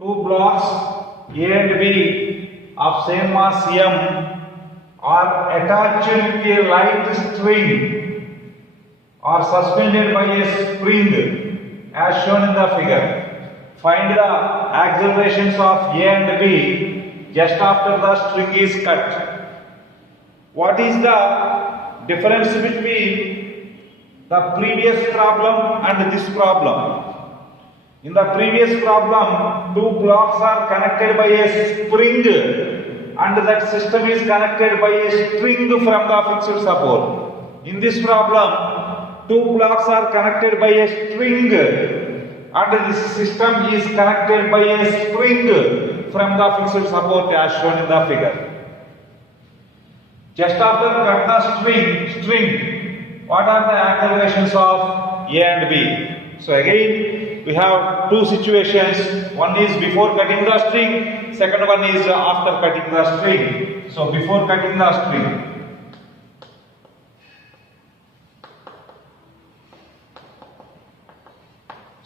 Two blocks A and B of same mass M are attached with a light string or suspended by a spring as shown in the figure. Find the accelerations of A and B just after the string is cut. What is the difference between the previous problem and this problem? In the previous problem, two blocks are connected by a spring and that system is connected by a string from the fixed support. In this problem, two blocks are connected by a string and this system is connected by a spring from the fixed support as shown in the figure. Just after cut the string, what are the accelerations of A and B? So again, we have two situations. One is before cutting the string, second one is after cutting the string. So before cutting the string,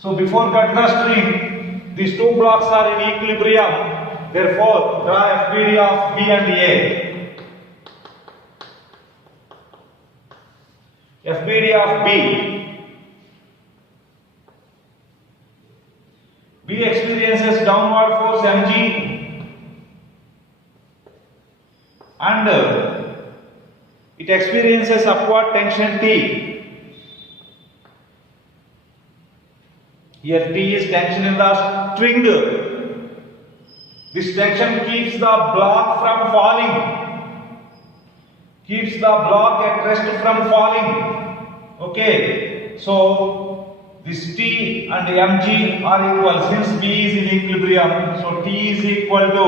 the string, these two blocks are in equilibrium. Therefore, draw FBD of B and A. FBD of B. B experiences downward force mg and it experiences upward tension T. Here T is tension in the string. This tension keeps the block from falling. Keeps the block at rest from falling. Okay. So this T and mg are equal since B is in equilibrium. So T is equal to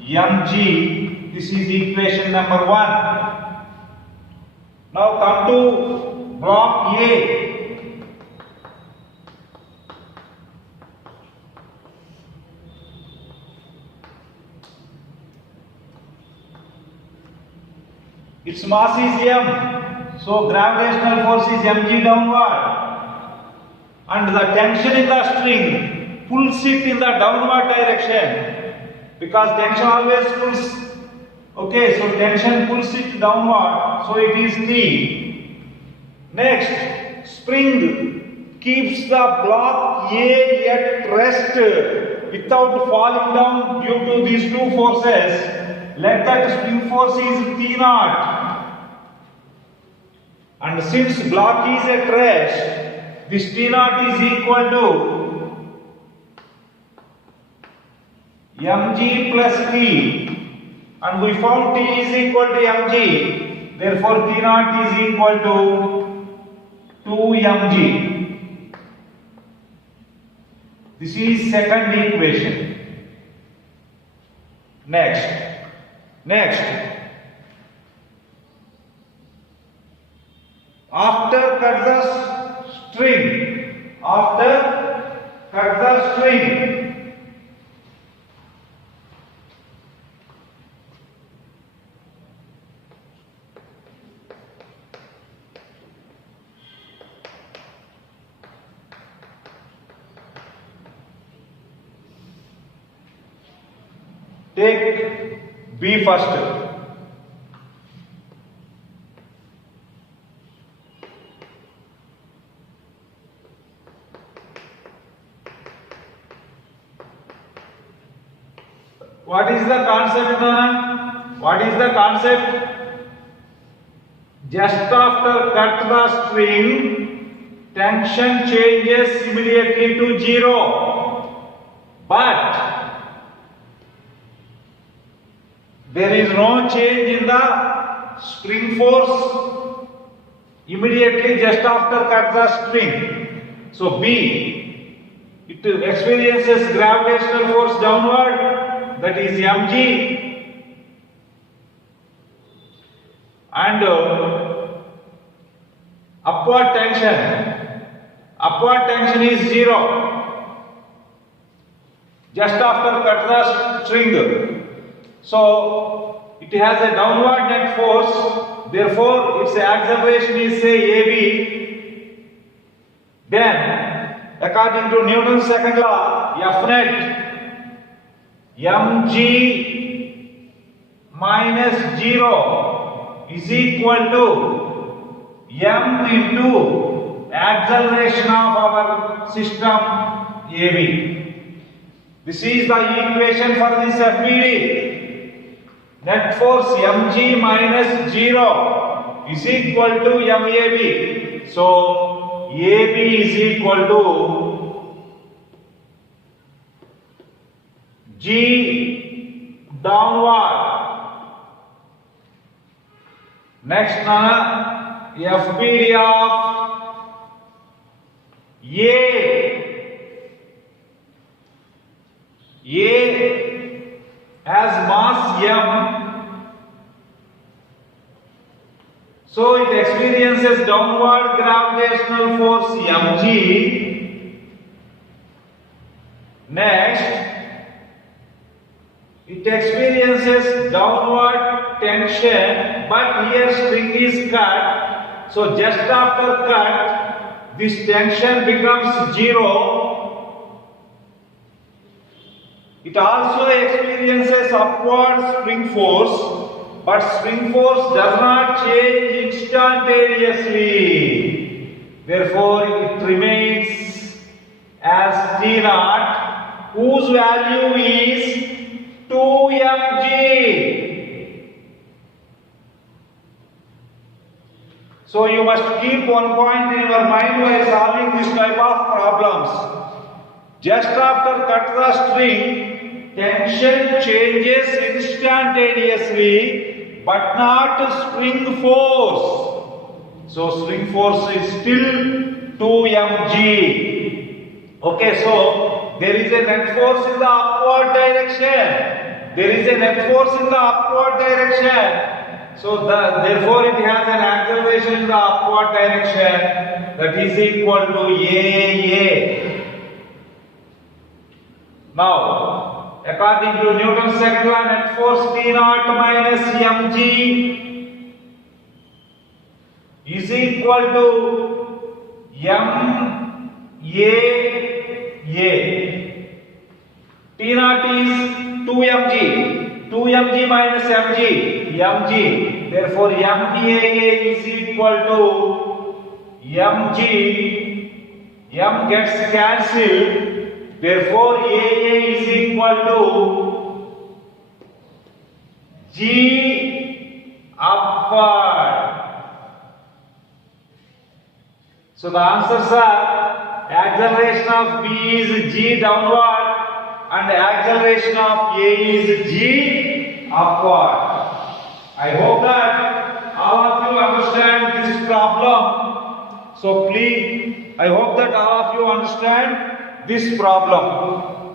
mg. This is equation number 1. Now come to block A. Its mass is m. So gravitational force is mg downward. And the tension in the string pulls it in the downward direction because tension always pulls. Okay, so tension pulls it downward, so it is T. Next, spring keeps the block A at rest without falling down due to these two forces. Let that spring force is T naught. And since block is at rest, this T naught is equal to mg plus T, and we found T is equal to mg, therefore T naught is equal to 2mg. This is second equation. Next, after cut the string, take B first. What is the concept, Nana? What is the concept? Just after cut the string, tension changes immediately to 0. But there is no change in the spring force immediately just after cut the string. So B, it experiences gravitational force downward. That is mg, and upward tension is 0 just after cut the string. So it has a downward net force, therefore its acceleration is say AB. Then according to Newton's second law, F net mg minus 0 is equal to m into acceleration of our system AB. This is the equation for this FBD. Net force mg minus 0 is equal to MAB. So AB is equal to G downward. Next, FBD of A has mass m, so it experiences downward gravitational force mg. Next, it experiences downward tension, but here spring is cut, so just after cut this tension becomes 0. It also experiences upward spring force, but spring force does not change instantaneously. Therefore, it remains as T0, whose value is 2mg. So you must keep one point in your mind while solving this type of problems. Just after cut the string, tension changes instantaneously, but not spring force. So spring force is still 2mg. Okay, so there is a net force in the upward direction. There is a net force in the upward direction. So therefore it has an acceleration in the upward direction that is equal to AA. Now, according to Newton's second law, net force T0 minus mg is equal to MAA. T0 is 2mg. 2mg minus mg. Therefore, MAA is equal to mg. M gets cancelled. Therefore, AA is equal to G upward. So the answers are acceleration of B is G downward and acceleration of A is G upward. I hope that all of you understand this problem. So please, I hope that all of you understand this problem.